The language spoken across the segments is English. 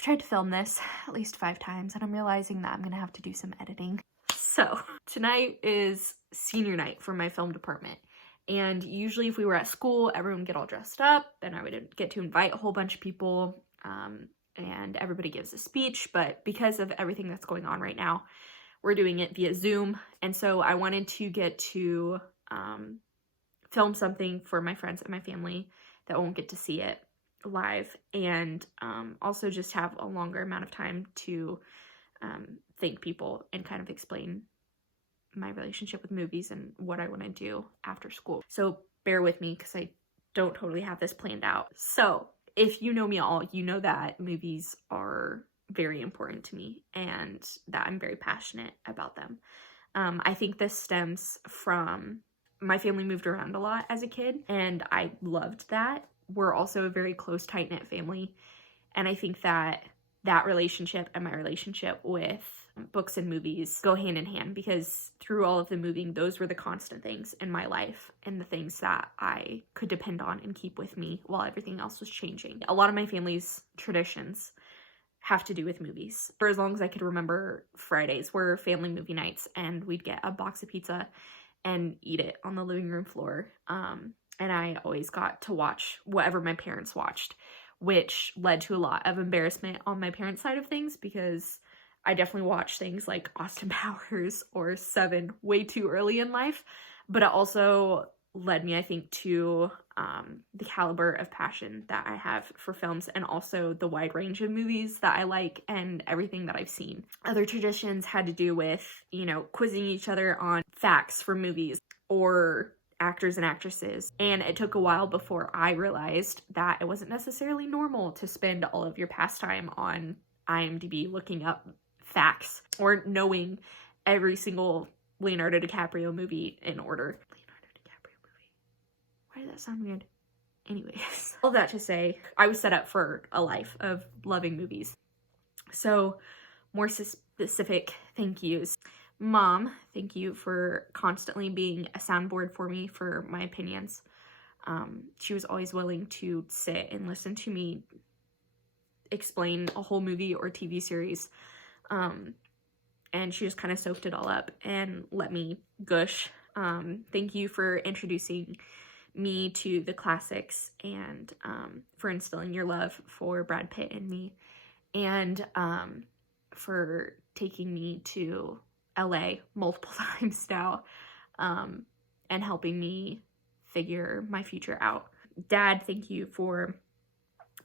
I've tried to film this at least 5 times, and I'm realizing that I'm gonna have to do some editing. So tonight is senior night for my film department. And usually if we were at school, everyone would get all dressed up and I would get to invite a whole bunch of people, and everybody gives a speech. But because of everything that's going on right now, we're doing it via Zoom. And so I wanted to get to film something for my friends and my family that won't get to see it live, and also just have a longer amount of time to thank people and kind of explain my relationship with movies and what I want to do after school. So bear with me because I don't totally have this planned out. So if you know me at all, you know that movies are very important to me and that I'm very passionate about them. I think this stems from my family moved around a lot as a kid, and I loved that. We're also a very close, tight-knit family, and I think that that relationship and my relationship with books and movies go hand in hand, because through all of the moving, those were the constant things in my life and the things that I could depend on and keep with me while everything else was changing. A lot of my family's traditions have to do with movies. For as long as I could remember, Fridays were family movie nights, and we'd get a box of pizza and eat it on the living room floor. And I always got to watch whatever my parents watched, which led to a lot of embarrassment on my parents' side of things, because I definitely watched things like Austin Powers or Seven way too early in life. But it also led me, I think, to the caliber of passion that I have for films, and also the wide range of movies that I like and everything that I've seen. Other traditions had to do with, you know, quizzing each other on facts for movies or actors and actresses. And it took a while before I realized that it wasn't necessarily normal to spend all of your pastime on IMDb looking up facts or knowing every single Leonardo DiCaprio movie in order. Why did that sound weird? Anyways, all that to say, I was set up for a life of loving movies. So, more specific thank yous. Mom, thank you for constantly being a soundboard for me for my opinions. She was always willing to sit and listen to me explain a whole movie or TV series. And she just kind of soaked it all up and let me gush. Thank you for introducing me to the classics, and for instilling your love for Brad Pitt in me, and for taking me to LA multiple times now, and helping me figure my future out. Dad, thank you for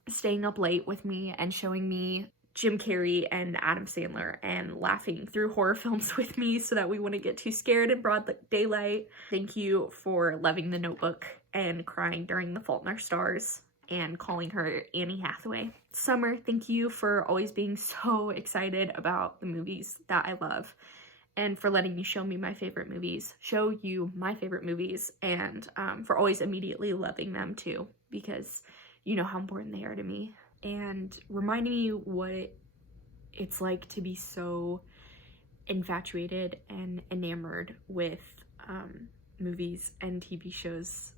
staying up late with me and showing me Jim Carrey and Adam Sandler and laughing through horror films with me so that we wouldn't get too scared in broad daylight. Thank you for loving The Notebook and crying during The Fault in Our Stars and calling her Annie Hathaway. Summer, thank you for always being so excited about the movies that I love, and for letting me show you my favorite movies, and for always immediately loving them too, because you know how important they are to me, and reminding me what it's like to be so infatuated and enamored with movies and TV shows,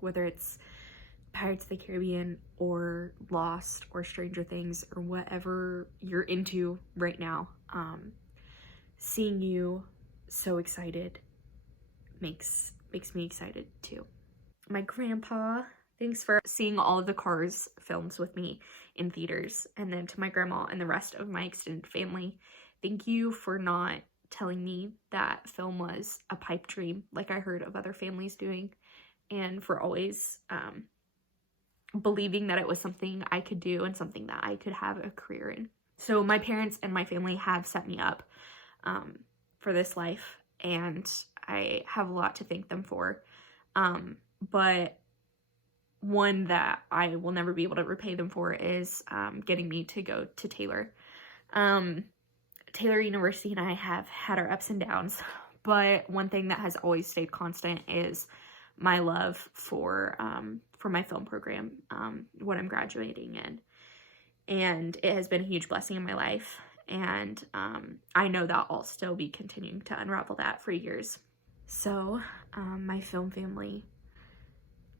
whether it's Pirates of the Caribbean or Lost or Stranger Things or whatever you're into right now. Seeing you so excited makes me excited too. My grandpa, thanks for seeing all of the Cars films with me in theaters. And then to my grandma and the rest of my extended family, thank you for not telling me that film was a pipe dream like I heard of other families doing, and for always believing that it was something I could do and something that I could have a career in. So my parents and my family have set me up for this life, and I have a lot to thank them for. But one that I will never be able to repay them for is getting me to go to Taylor. Taylor University and I have had our ups and downs, but one thing that has always stayed constant is my love for my film program, what I'm graduating in. And it has been a huge blessing in my life, and I know that I'll still be continuing to unravel that for years. So, my film family,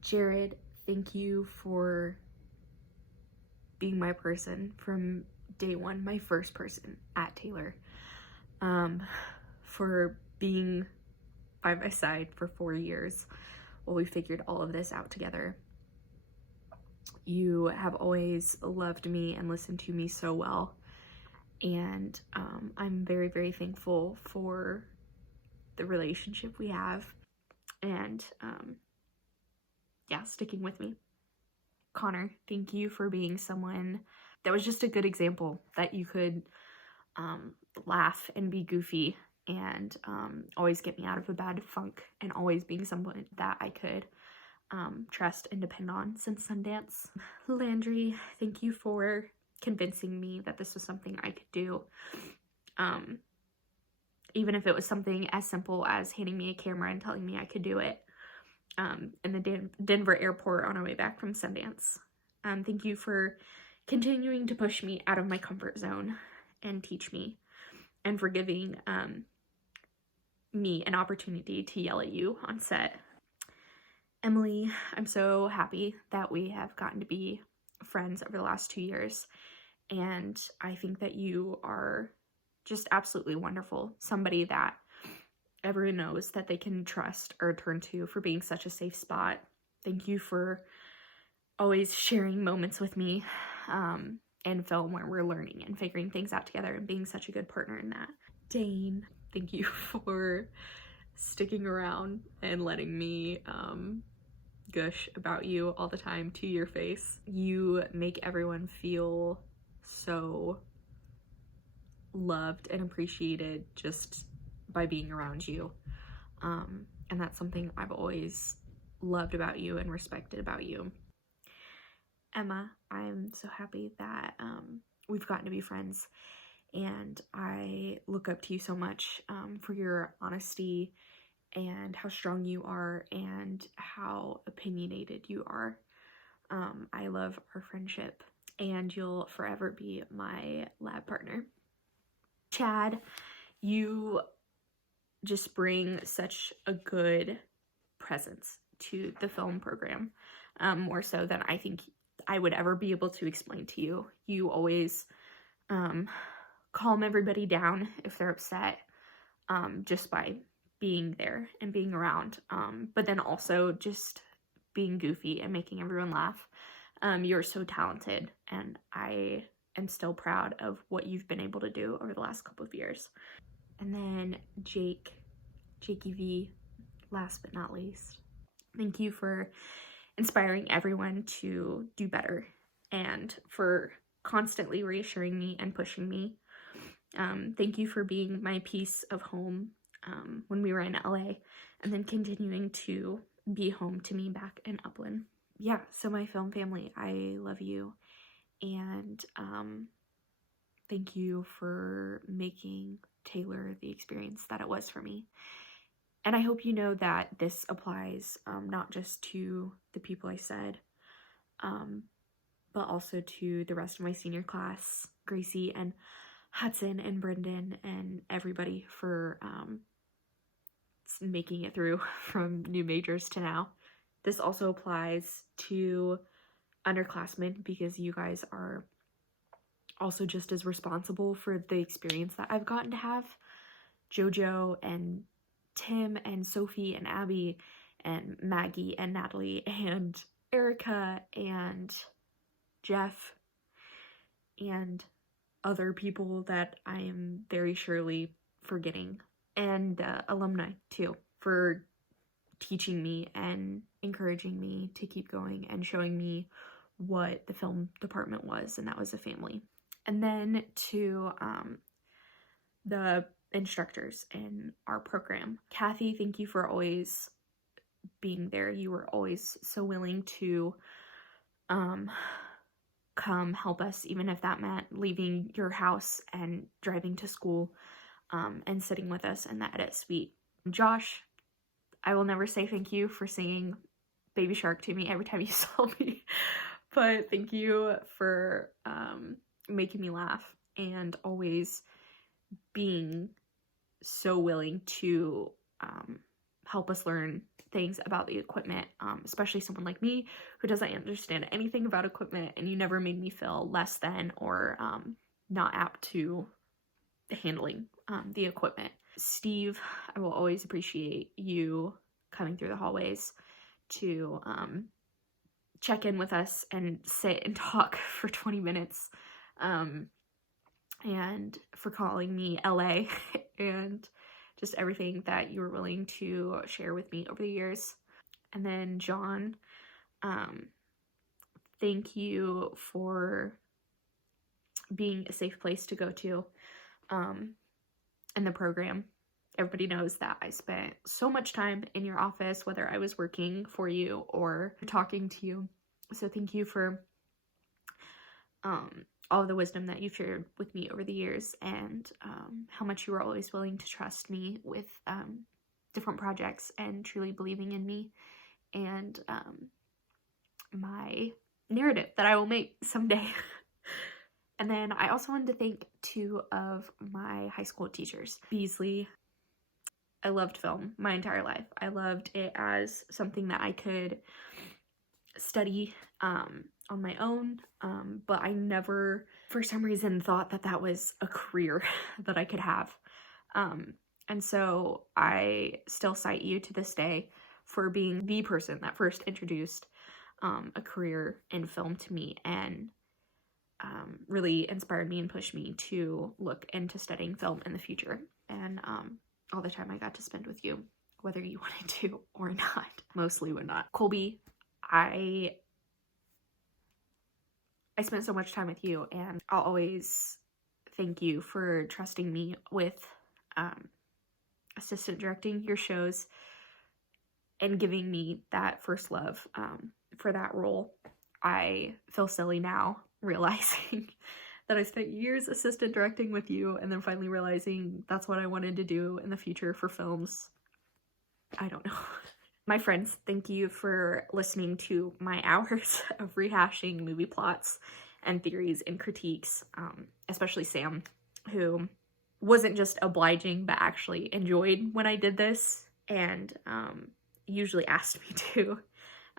Jared, thank you for being my person from day one, my first person at Taylor, for being by my side for 4 years while we figured all of this out together. You have always loved me and listened to me so well, and I'm very, very thankful for the relationship we have, and yeah, sticking with me. Connor, thank you for being someone that was just a good example that you could laugh and be goofy and always get me out of a bad funk, and always being someone that I could trust and depend on since Sundance. Landry, thank you for convincing me that this was something I could do. Even if it was something as simple as handing me a camera and telling me I could do it in the Denver airport on our way back from Sundance. Thank you for continuing to push me out of my comfort zone and teach me, and for giving me an opportunity to yell at you on set. Emily, I'm so happy that we have gotten to be friends over the last 2 years, and I think that you are just absolutely wonderful. Somebody that everyone knows that they can trust or turn to for being such a safe spot. Thank you for always sharing moments with me in film where we're learning and figuring things out together, and being such a good partner in that. Dane, thank you for sticking around and letting me gush about you all the time to your face. You make everyone feel so loved and appreciated just by being around you, and that's something I've always loved about you and respected about you. Emma, I'm so happy that we've gotten to be friends, and I look up to you so much for your honesty and how strong you are and how opinionated you are. I love our friendship, and you'll forever be my lab partner. Chad, you just bring such a good presence to the film program, more so than I think I would ever be able to explain to you. You always calm everybody down if they're upset, just by being there and being around, but then also just being goofy and making everyone laugh. You're so talented, and I am still proud of what you've been able to do over the last couple of years. And then Jakey V, last but not least, thank you for inspiring everyone to do better, and for constantly reassuring me and pushing me. Thank you for being my piece of home when we were in LA, and then continuing to be home to me back in Upland. Yeah, so my film family, I love you, and thank you for making Taylor the experience that it was for me. And I hope you know that this applies not just to the people I said, but also to the rest of my senior class, Gracie and Hudson and Brendan and everybody for making it through from new majors to now. This also applies to underclassmen, because you guys are also just as responsible for the experience that I've gotten to have. Jojo and Tim and Sophie and Abby and Maggie and Natalie and Erica and Jeff and other people that I am very surely forgetting, and alumni too, for teaching me and encouraging me to keep going and showing me what the film department was, and that was a family. And then to the instructors in our program. Kathy, thank you for always being there. You were always so willing to come help us, even if that meant leaving your house and driving to school, and sitting with us in the edit suite. Josh, I will never say thank you for singing Baby Shark to me every time you saw me, but thank you for making me laugh and always being so willing to help us learn things about the equipment, especially someone like me who doesn't understand anything about equipment, and you never made me feel less than or not apt to handling the equipment. Steve, I will always appreciate you coming through the hallways to check in with us and sit and talk for 20 minutes, and for calling me LA and just everything that you were willing to share with me over the years. And then John, thank you for being a safe place to go to in the program. Everybody knows that I spent so much time in your office, whether I was working for you or talking to you. So thank you for all of the wisdom that you've shared with me over the years, and how much you were always willing to trust me with different projects and truly believing in me and my narrative that I will make someday. And then I also wanted to thank 2 of my high school teachers. Beasley, I loved film my entire life. I loved it as something that I could study on my own, but I never, for some reason, thought that that was a career that I could have. And so I still cite you to this day for being the person that first introduced a career in film to me, and really inspired me and pushed me to look into studying film in the future. And all the time I got to spend with you, whether you wanted to or not, mostly when not. Colby, I spent so much time with you, and I'll always thank you for trusting me with assistant directing your shows and giving me that first love for that role. I feel silly now realizing that I spent years assistant directing with you, and then finally realizing that's what I wanted to do in the future for films. I don't know. My friends, thank you for listening to my hours of rehashing movie plots and theories and critiques, especially Sam, who wasn't just obliging but actually enjoyed when I did this, and usually asked me to.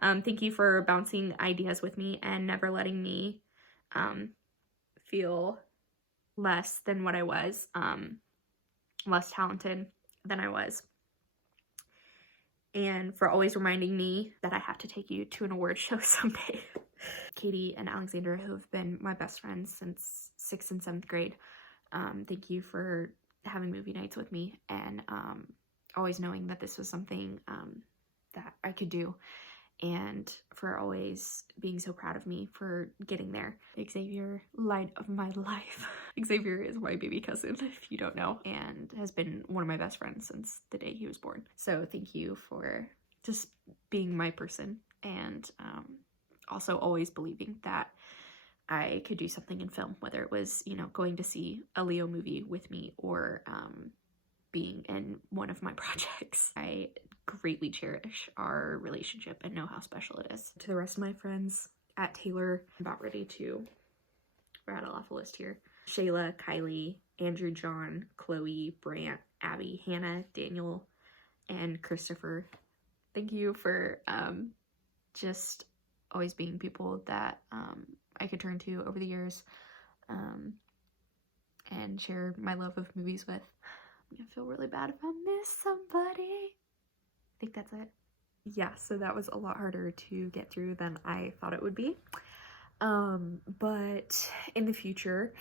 Thank you for bouncing ideas with me and never letting me feel less than what I was, less talented than I was. And for always reminding me that I have to take you to an award show someday. Kaiti and Alexandra, who have been my best friends since 6th and 7th grade, thank you for having movie nights with me, and always knowing that this was something that I could do, and for always being so proud of me for getting there. Xavier, light of my life. Xavier is my baby cousin, if you don't know, and has been one of my best friends since the day he was born. So thank you for just being my person, and also always believing that I could do something in film, whether it was, you know, going to see a Leo movie with me or being in one of my projects. I greatly cherish our relationship and know how special it is. To the rest of my friends at Taylor, I'm about ready to rattle off a list here. Shayla, Kylie, Andrew, John, Chloe, Brandt, Abby, Hannah, Daniel, and Christopher. Thank you for just always being people that I could turn to over the years and share my love of movies with. I'm gonna feel really bad if I miss somebody. I think that's it. Yeah, so that was a lot harder to get through than I thought it would be. But in the future,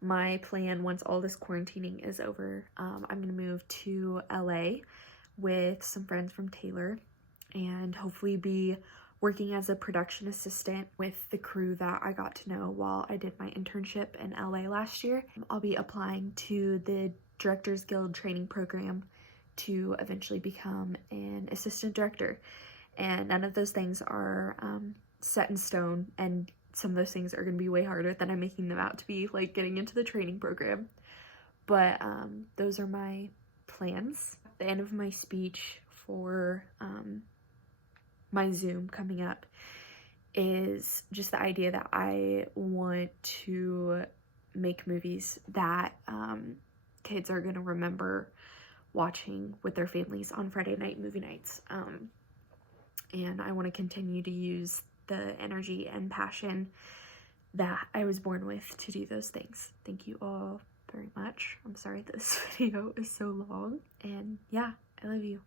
my plan, once all this quarantining is over, I'm gonna move to LA with some friends from Taylor and hopefully be working as a production assistant with the crew that I got to know while I did my internship in LA last year. I'll be applying to the Directors Guild training program to eventually become an assistant director, and none of those things are set in stone, and some of those things are going to be way harder than I'm making them out to be, like getting into the training program. But those are my plans. At the end of my speech for my Zoom coming up is just the idea that I want to make movies that kids are going to remember watching with their families on Friday night movie nights. And I want to continue to use the energy and passion that I was born with to do those things. Thank you all very much. I'm sorry this video is so long, and yeah, I love you.